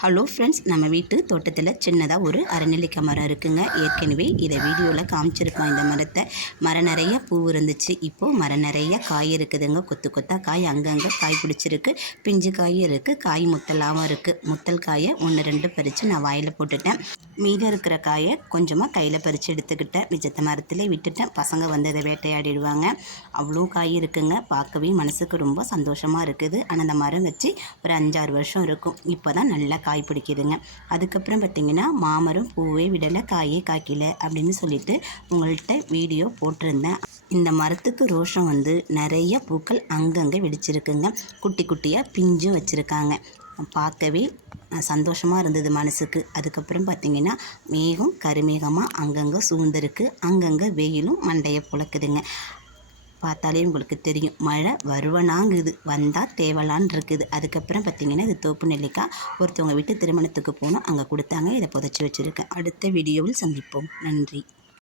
Hello friends, நம்ம வீட்டு தோட்டத்தில் சின்னதாக ஒரு அரநெல்லிக்காய் மரம் இருக்குங்க. ஏற்கனவே இதை வீடியோவில் காமிச்சிருப்போம். இந்த மரம் நிறைய பூ இருந்துச்சு. இப்போது மரம் நிறைய காய் இருக்குதுங்க. கொத்து கொத்தாக காய் அங்கங்கே காய் பிடிச்சிருக்கு. பிஞ்சு காயும் இருக்குது, காய் முத்தலாகவும் இருக்குது. முத்தல் காயை 1-2 பறித்து நான் வாயில் போட்டுட்டேன். மீதம் இருக்கிற காயை கொஞ்சமாக கையில் பறித்து எடுத்துக்கிட்டேன். மிச்சத்தை மரத்தில் விட்டுட்டேன். பசங்க வந்து அதை வேட்டையாடிடுவாங்க. அவ்வளோ காய் இருக்குங்க. பார்க்கவே மனசுக்கு ரொம்ப சந்தோஷமாக இருக்குது. ஆனால் அந்த மரம் வச்சு ஒரு 5-6 வருஷம் இருக்கும். இப்போ தான் நல்லா காய் பிடிக்குதுங்க. அதுக்கப்புறம் பார்த்திங்கன்னா மாமரம் பூவே விடலை, காயே காய்க்கல அப்படின்னு சொல்லிட்டு உங்கள்கிட்ட வீடியோ போட்டிருந்தேன். இந்த மரத்துக்கு ரோஷம் வந்து நிறைய பூக்கள் அங்கங்கே வெடிச்சிருக்குங்க. குட்டி குட்டியாக பிஞ்சும் வச்சுருக்காங்க. பார்க்கவே சந்தோஷமாக இருந்தது மனசுக்கு. அதுக்கப்புறம் பார்த்திங்கன்னா மேகம் கருமேகமாக அங்கங்கே சூழ்ந்துருக்கு. அங்கங்கே வெயிலும் மண்டையை புழக்குதுங்க. பார்த்தாலே உங்களுக்கு தெரியும் மழை வருவனாங்குது, வந்தால் தேவலான் இருக்குது. அதுக்கப்புறம் பார்த்திங்கன்னா இது தோப்பு நெல்லிக்காய். ஒருத்தவங்க வீட்டு திருமணத்துக்கு போனோம், அங்கே கொடுத்தாங்க. இதை புதைச்சி வச்சுருக்கேன். அடுத்த வீடியோவில் சந்திப்போம். நன்றி.